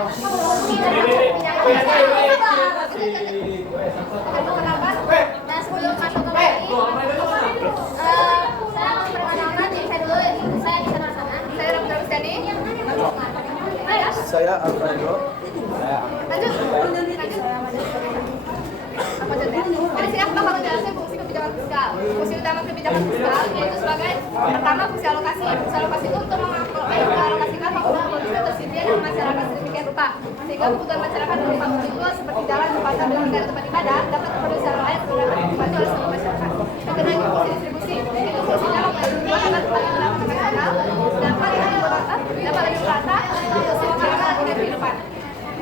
Nah, sebelum masuk ke lagi, saya mau perkenalkan diri saya dulu. Saya di sana. Saya Dr. Rizani. Saya Alfredo. Lanjut. Dari sini aku bakal menjelaskan fungsi kebijakan fiskal. Fungsi utama kebijakan fiskal yaitu sebagai pertama fungsi alokasi. Fungsi alokasi itu untuk mengalokasikan faktor-faktor yang tersedia di masyarakat sedemikian rupa sehingga kebutuhan masyarakat berupa kebutuhan seperti jalan, pasar, dan tinggal tempat ibadah dapat terpenuhi secara layak dan dapat dinikmati oleh seluruh masyarakat. Yang kedua itu fungsi distribusi. Itu fungsinya memperlukan agar pembagian pendapatan nasional dapat lebih merata untuk semua kalangan dan kehidupan.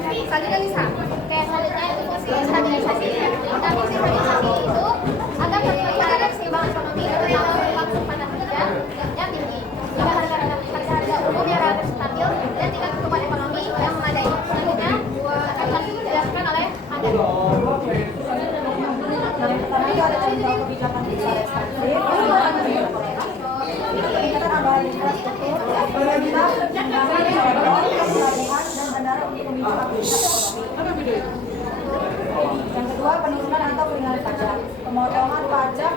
Selanjutnya bisa. Oke, selanjutnya itu fungsi stabilisasi. Nah, fungsi stabilisasi itu agar terpelihara keseimbangan ekonomi terutama berlangsung pada kerja yang tinggi. Jika harga umum yang relatif stabil dan tingkat pertumbuhan ekonomi yang memadai. Selanjutnya akan dijelaskan oleh Anda. Yang pertama itu ada contoh kebijakan fiskal ekspansif, peningkatan tambahan infrastruktur, pemerintah membangun contoh pelabuhan dan bandara untuk memicu aktivitas ekonomi. Yang kedua, penurunan atau peringanan pajak, pemotongan pajak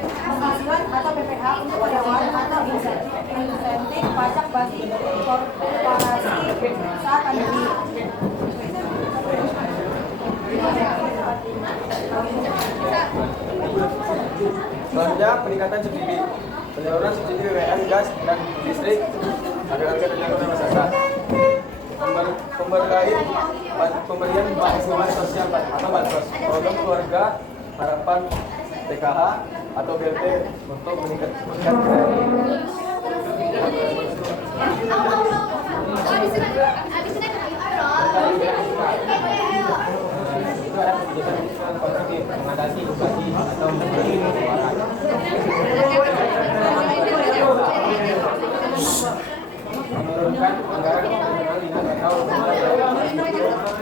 penghasilan atau PPh untuk karyawan atau insentif pajak bagi korporasi saat pandemi. Selanjutnya peningkatan subsidi, penyaluran subsidi BBM, gas, dan listrik agar harga terjangkau oleh masyarakat. Pemberian bantuan sosial atau bansos, program keluarga harapan PKH atau BLT untuk meningkatkan itu ada kebijakan konstruktif mengatasi inflasi atau mengurangi pengeluaran. Menurunkan anggaran operasional dinas atau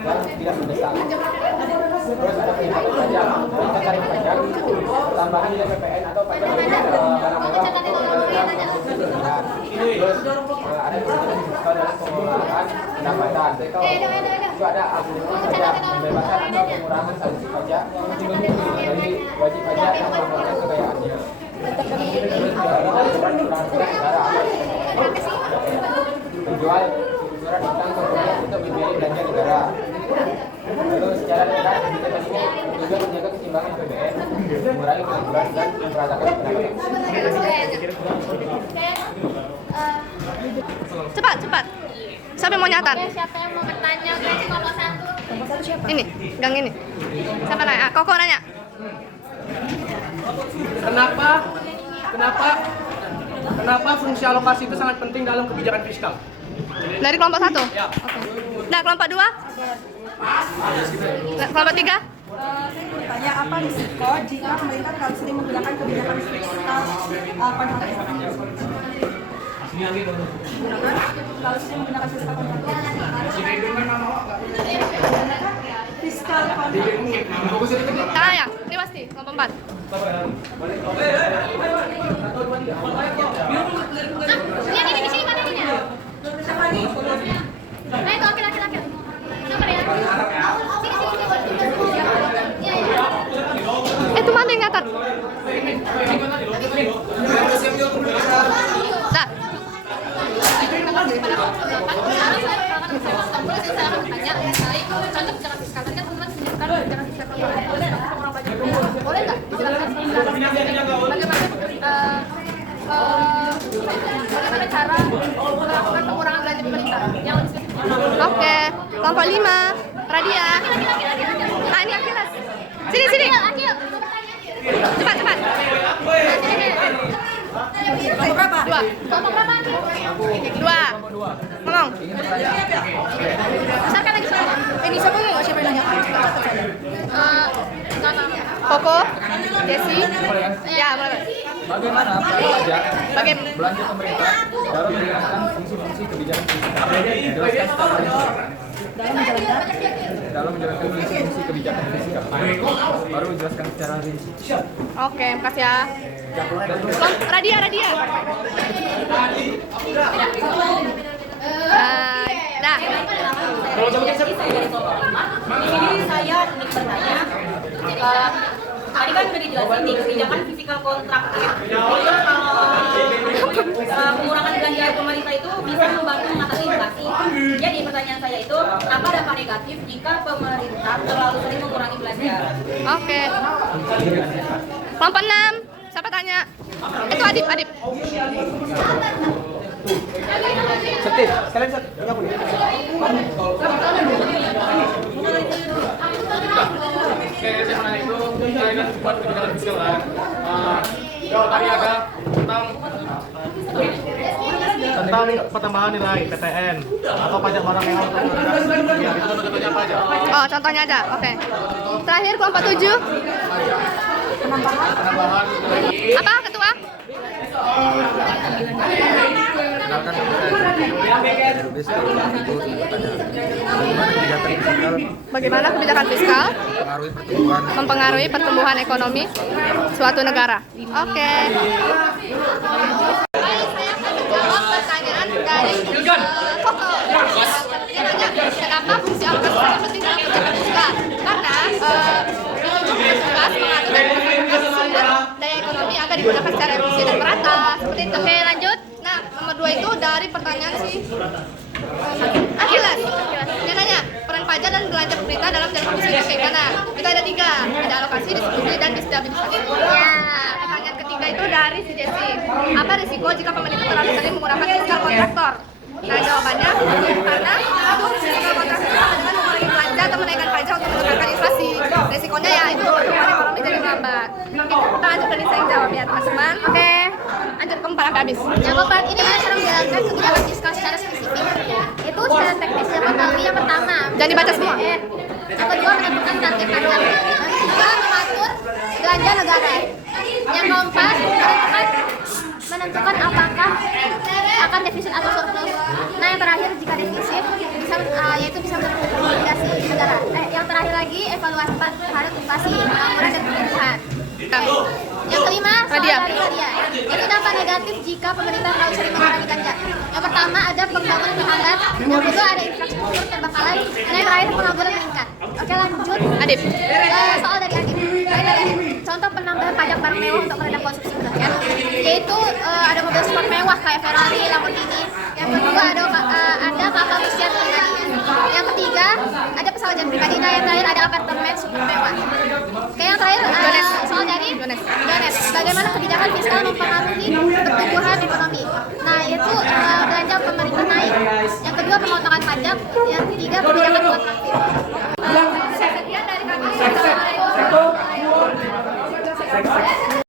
dan tidak mendesak. Terus ada peningkatan pajak, peningkatan tarif pajak, tambahan nilai PPN atau pajak barang mewah untuk pengeluaran. Terus ada kebijakan fiskal dalam pengelolaan pendapatan. Itu ada absolut pajak, pembebasan atau pengurangan sanksi pajak dari wajib pajak yang melaporkan kekayaannya. Menjual surat utang pemerintah untuk membiayai belanja negara. Lalu secara nekat kebijakan ini tujuan menjaga keseimbangan APBN, mengurangi pengangguran dan memperatakan pendapatan. Cepat. Siapa yang mau nyatat? Siapa yang mau bertanya ke kelompok 1? Ini, gang ini. Siapa nanya? Koko nanya. Kenapa fungsi alokasi itu sangat penting dalam kebijakan fiskal? Dari kelompok 1? Ya. Oke. Nah, kelompok 2? Kelompok 3? Saya mau bertanya, apa risiko jika pemerintah terlalu sering menggunakan kebijakan fiskal konservatif? Terlalu sering menggunakan fiskal konservatif. Fiskal konservatif. Ah ya, ini pasti kelompok 4. Ini di sini mana ini? Siapa nih? Nah, itu laki-laki. Sabar ya. Sini. Iya. Itu mana yang nyatat? Nah. Boleh nggak dijelaskan bagaimana cara melakukan pengurangan belanja pemerintah yang lebih spesifik? Oke, kelompok 5, Radia. Ah, ini Akilas. Sini. Akil. Cepat. Kelompok berapa? 2. Kelompok berapa Akil? 2. Ngomong. Besarkan lagi suara. Ini siapa yang nanya? Koko, Desi. Ya, mulai. Bagaimana pajak Bagaimana? belanja pemerintah dalam menjalankan fungsi-fungsi kebijakan fiskal? Jelaskan secara rinci. Dalam menjalankan fungsi-fungsi kebijakan fiskal. Baru menjelaskan secara rinci. Oke, makasih ya. Radia. negara. Di sini saya ingin bertanya, tadi kan sudah dijelasin nih kebijakan fisikal kontraktif itu pengurangan belanja pemerintah itu bisa membantu mengatasi inflasi. Jadi pertanyaan saya itu, apa dampak negatif jika pemerintah terlalu sering mengurangi belanja? Oke. Kelompok 6. Siapa tanya? Itu Adip. Setip, sekalian set. Ini aku nih. Oke, saya mau nanya itu saya kan buat kebijakan fiskal kan. Tadi ada tentang pertambahan nilai PTN atau pajak barang yang harus ya, itu contohnya apa aja? Oh, contohnya aja. Oke. Terakhir kelompok 7. Penambahan Apa ketua? Bagaimana kebijakan fiskal mempengaruhi pertumbuhan ekonomi suatu negara? Oke. Baik, saya akan menjawab pertanyaan dari Koko. Dia nanya, kenapa fungsi alokasi sangat penting dalam kebijakan fiskal? Karena tugas mengatur dan menggunakan sumber daya ekonomi agar digunakan secara efisien dan merata. Seperti itu. Oke, lanjut. Nah, nomor 2 itu dari pertanyaan si Akhilas. Dia nanya, peran pajak dan belanja pemerintah dalam jalan fungsi itu bagaimana? Itu ada 3, ada alokasi, distribusi, dan distabilisasi. Ya, pertanyaan ketiga itu dari si Desi. Apa risiko jika pemerintah terlalu sering menggunakan fiskal kontraktor? Nah, jawabannya karena itu fiskal kontraktor sama dengan mengurangi belanja atau menaikkan pajak untuk menekan inflasi. Risikonya ya itu pertumbuhan ekonomi jadi melambat. Kita lanjut dari saya yang jawab ya teman-teman. Oke, lanjut keempat sampai habis. Yang keempat ini cara menjalankan kebijakan fiskal secara spesifik. Itu secara teknis yang melalui yang pertama. Jangan dibaca semua. Yang kedua menentukan target pajak. Yang ketiga mengatur belanja negara. Yang keempat menentukan apakah akan defisit atau surplus. Nah yang terakhir jika defisit bisa yaitu bisa mengakomodasi negara. Yang terakhir lagi evaluasi terhadap inflasi, pengangguran dan pertumbuhan. Yang kelima soal Radia. dari Radia. Itu dampak negatif jika pemerintah terlalu sering mengurangi belanja. Yang pertama ada pembangunan terhambat, yang kedua ada infrastruktur terbengkalai, dan yang terakhir pengangguran meningkat. Oke lanjut. Adip. Soal dari Adip. Contoh penambahan pajak barang mewah untuk meredam konsumsi rakyat, yaitu ada mobil sport mewah kayak Ferrari, Lamborghini. Yang kedua ada kapal pesiar pribadi. Yang ketiga ada pesawat jet pribadi. Dan yang terakhir ada apartemen super mewah. Oke yang terakhir soal dari Jones. Bagaimana kebijakan fiskal mempengaruhi pertumbuhan ekonomi